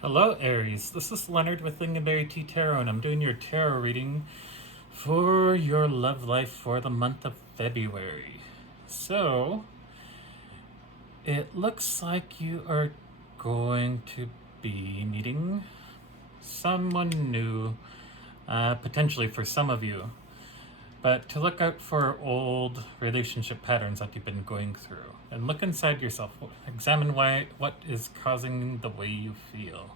Hello, Aries. This is Leonard with Lingonberry Tea Tarot, and I'm doing your tarot reading for your love life for the month of February. So, it looks like you are going to be meeting someone new, potentially for some of you. But to look out for old relationship patterns that you've been going through. And look inside yourself. Examine what is causing the way you feel.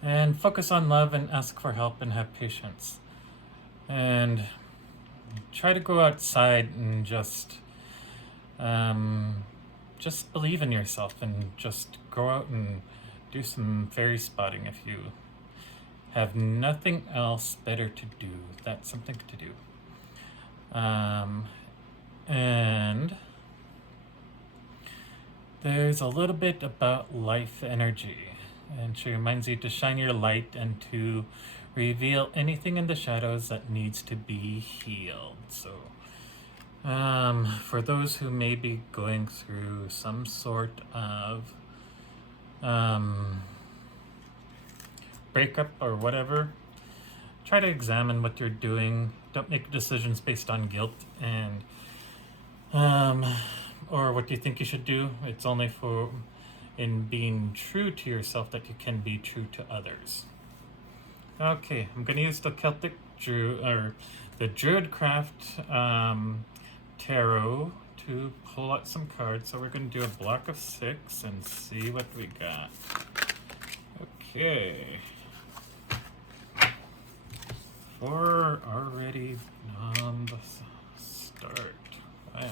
And focus on love and ask for help and have patience. And try to go outside and just believe in yourself and just go out and do some fairy spotting if you have nothing else better to do. That's something to do. And there's a little bit about life energy, and she reminds you to shine your light and to reveal anything in the shadows that needs to be healed. So for those who may be going through some sort of breakup or whatever, try to examine what you're doing. Don't make decisions based on guilt and or what you think you should do. It's only for in being true to yourself that you can be true to others. Okay, I'm going to use the Celtic Druid, or the Druidcraft Tarot to pull out some cards. So we're going to do a block of 6 and see what we got. Okay. 4 already on the start. Wow.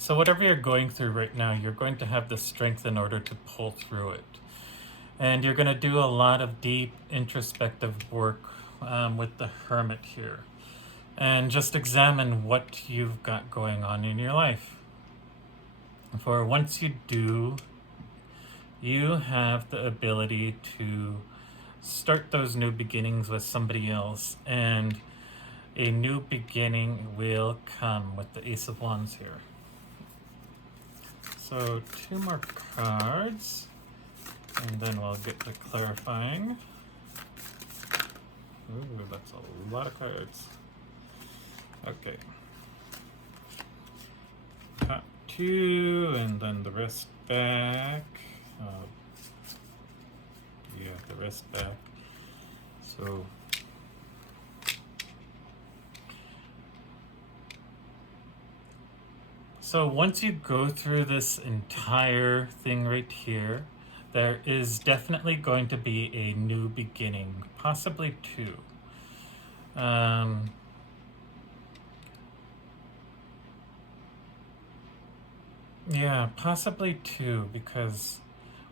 So whatever you're going through right now, you're going to have the strength in order to pull through it. And you're going to do a lot of deep introspective work with the Hermit here. And just examine what you've got going on in your life. For once you do, you have the ability to start those new beginnings with somebody else. And a new beginning will come with the Ace of Wands here. So 2 more cards, and then we'll get to clarifying. Ooh, that's a lot of cards. Okay. Top 2, and then the rest back. Yeah, the rest back. So once you go through this entire thing right here, there is definitely going to be a new beginning, possibly 2. Yeah, possibly 2, because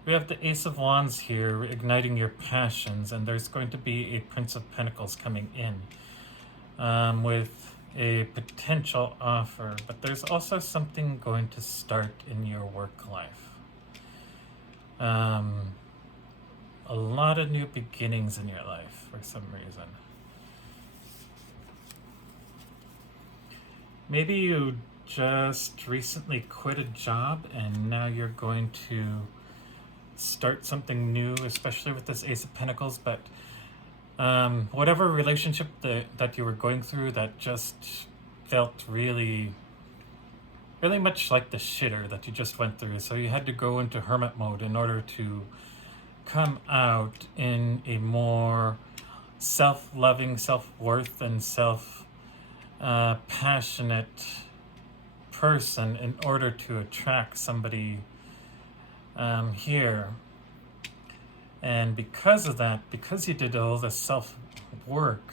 we have the Ace of Wands here, igniting your passions, and there's going to be a Prince of Pentacles coming in with a potential offer, but there's also something going to start in your work life. A lot of new beginnings in your life for some reason. Maybe you just recently quit a job and now you're going to start something new, especially with this Ace of Pentacles, but whatever relationship that you were going through that just felt really much like the shitter that you just went through. So you had to go into hermit mode in order to come out in a more self-loving, self-worth, and passionate person in order to attract somebody here. And because of that, because you did all this self-work,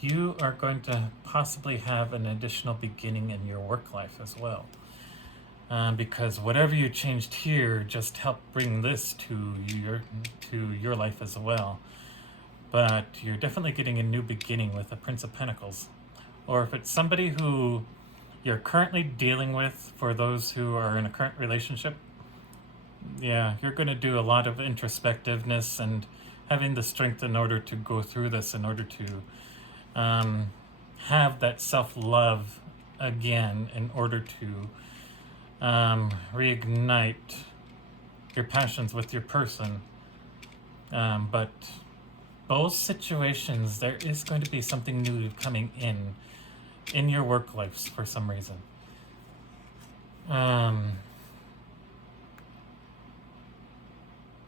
you are going to possibly have an additional beginning in your work life as well. Because whatever you changed here just helped bring this to your life as well. But you're definitely getting a new beginning with the Prince of Pentacles. Or if it's somebody who you're currently dealing with, for those who are in a current relationship, yeah, you're going to do a lot of introspectiveness and having the strength in order to go through this, in order to have that self-love again in order to reignite your passions with your person. But both situations, there is going to be something new coming in your work lives for some reason.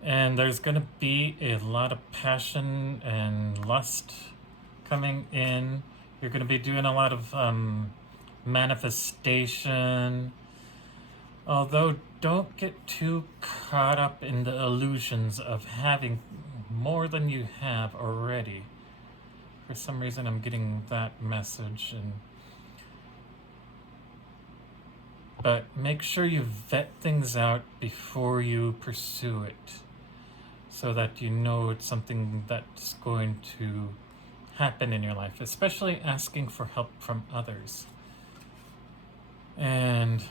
And there's going to be a lot of passion and lust coming in. You're going to be doing a lot of manifestation. Although, don't get too caught up in the illusions of having more than you have already. For some reason, I'm getting that message. But make sure you vet things out before you pursue it, so that you know it's something that's going to happen in your life, especially asking for help from others. And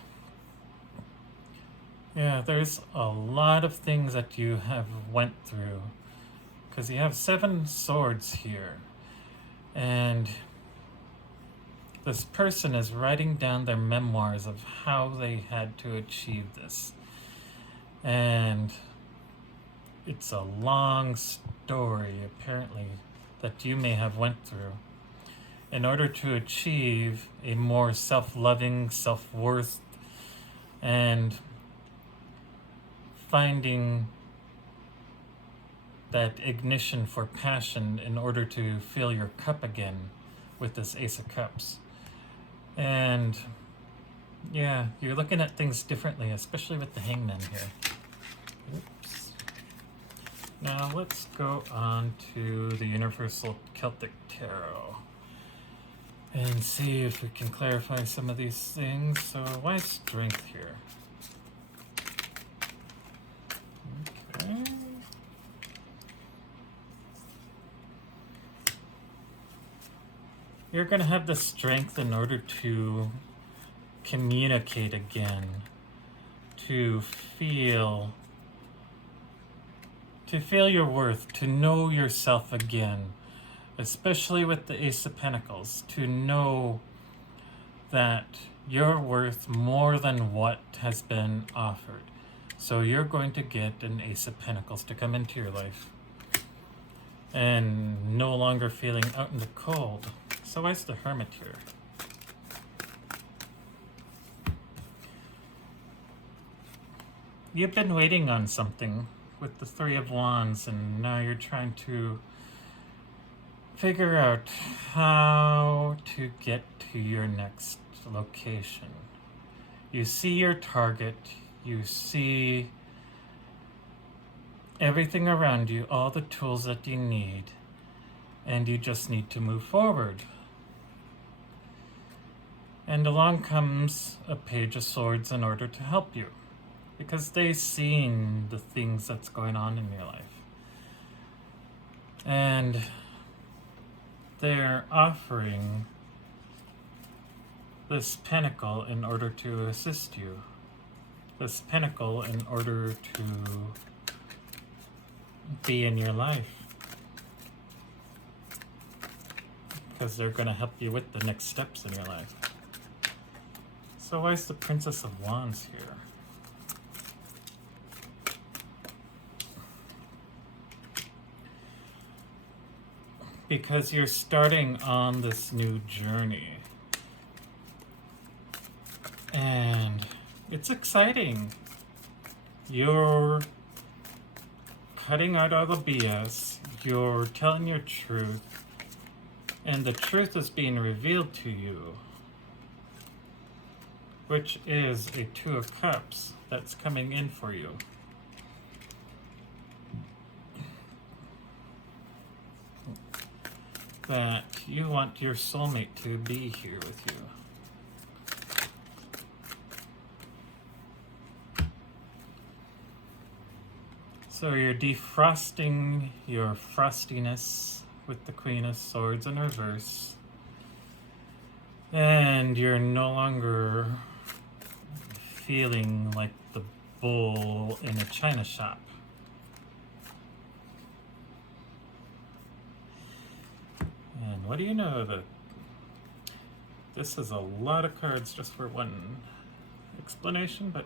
yeah, there's a lot of things that you have went through, because you have 7 swords here, and this person is writing down their memoirs of how they had to achieve this. And it's a long story, apparently, that you may have went through in order to achieve a more self-loving, self-worth, and finding that ignition for passion in order to fill your cup again with this Ace of Cups. And yeah, you're looking at things differently, especially with the Hangman here. Oops. Now let's go on to the Universal Celtic Tarot and see if we can clarify some of these things. So why strength here? Okay. You're going to have the strength in order to communicate again, to feel your worth, to know yourself again, especially with the Ace of Pentacles, to know that you're worth more than what has been offered. So you're going to get an Ace of Pentacles to come into your life, and no longer feeling out in the cold. So why's the Hermit here? You've been waiting on something with the 3 of Wands, and now you're trying to figure out how to get to your next location. You see your target, you see everything around you, all the tools that you need, and you just need to move forward. And along comes a Page of Swords in order to help you, because they've seen the things that's going on in your life. And they're offering this pentacle in order to assist you. This pentacle in order to be in your life. Because they're going to help you with the next steps in your life. So why is the Princess of Wands here? Because you're starting on this new journey. And it's exciting. You're cutting out all the BS. You're telling your truth. And the truth is being revealed to you, which is a 2 of Cups that's coming in for you. That you want your soulmate to be here with you. So you're defrosting your frostiness with the Queen of Swords in reverse. And you're no longer feeling like the bull in a china shop. And what do you know? The This is a lot of cards just for one explanation, but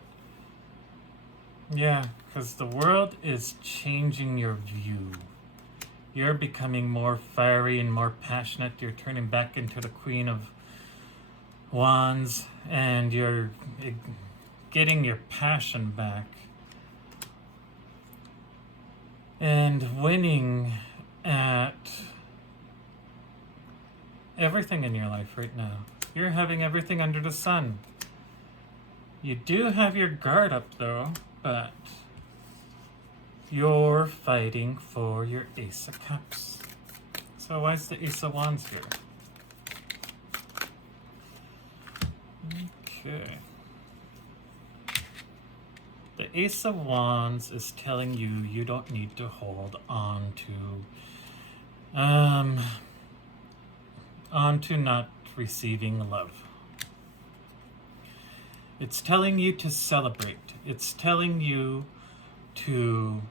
yeah, because the world is changing your view. You're becoming more fiery and more passionate. You're turning back into the Queen of Wands, and you're getting your passion back and winning at everything in your life right now. You're having everything under the sun. You do have your guard up though, but you're fighting for your Ace of Cups. So why is the Ace of Wands here? Okay. The Ace of Wands is telling you you don't need to hold on to not receiving love. It's telling you to celebrate. It's telling you to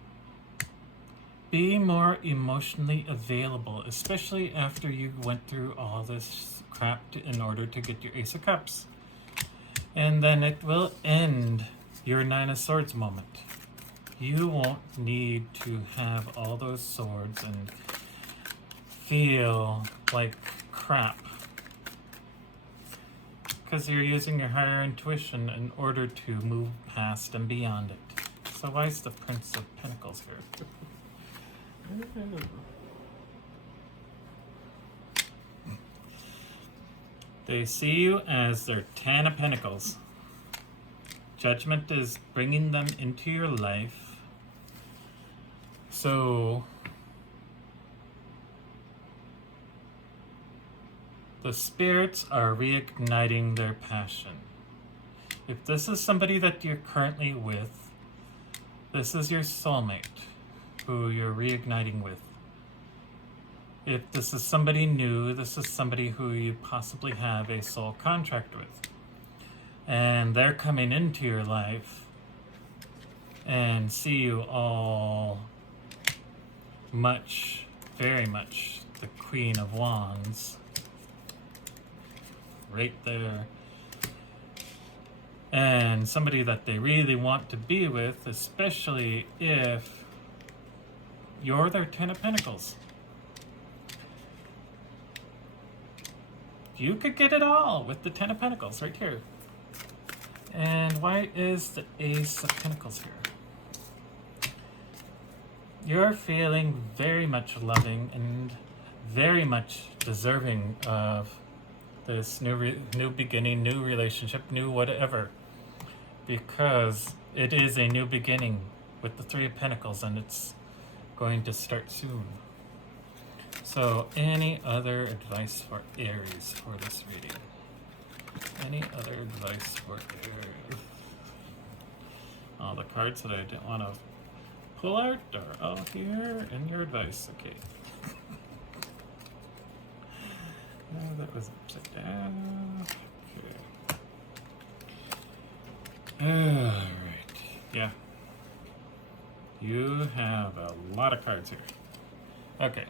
be more emotionally available, especially after you went through all this crap in order to get your Ace of Cups. And then it will end your Nine of Swords moment. You won't need to have all those swords and feel like crap, because you're using your higher intuition in order to move past and beyond it. So why is the Prince of Pentacles here? They see you as their Ten of Pentacles. Judgment is bringing them into your life. So the spirits are reigniting their passion. If this is somebody that you're currently with, this is your soulmate who you're reigniting with. If this is somebody new, this is somebody who you possibly have a soul contract with. And they're coming into your life and see you all very much the Queen of Wands. Right there. And somebody that they really want to be with, especially if you're their Ten of Pentacles. You could get it all with the Ten of Pentacles right here. And why is the Ace of Pentacles here? You're feeling very much loving and very much deserving of this new beginning, new relationship, new whatever. Because it is a new beginning with the Three of Pentacles, and it's going to start soon. So, any other advice for Aries for this reading? Any other advice for Aries? All the cards that I didn't want to pull out are all here in your advice. Okay. That was upside down. Okay. Alright. Yeah. You have a lot of cards here. Okay.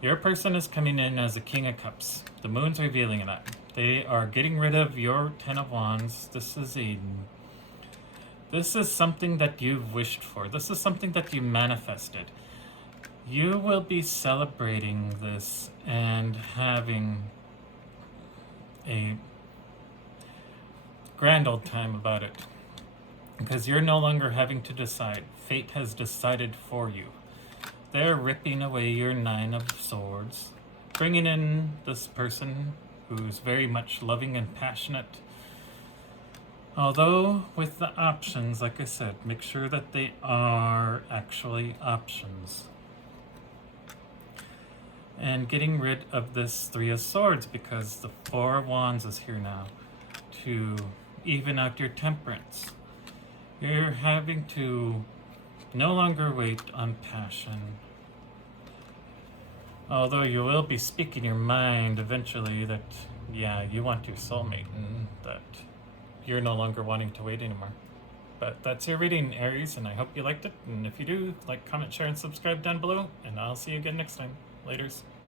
Your person is coming in as a King of Cups. The moon's revealing that. They are getting rid of your Ten of Wands. This is something that you've wished for. This is something that you manifested. You will be celebrating this and having a grand old time about it. Because you're no longer having to decide. Fate has decided for you. They're ripping away your Nine of Swords, bringing in this person who's very much loving and passionate. Although with the options, like I said, make sure that they are actually options. And getting rid of this Three of Swords, because the Four of Wands is here now to even out your temperance. You're having to no longer wait on passion. Although you will be speaking your mind eventually that, yeah, you want your soulmate and that you're no longer wanting to wait anymore. But that's your reading, Aries, and I hope you liked it. And if you do, like, comment, share, and subscribe down below. And I'll see you again next time. Laters.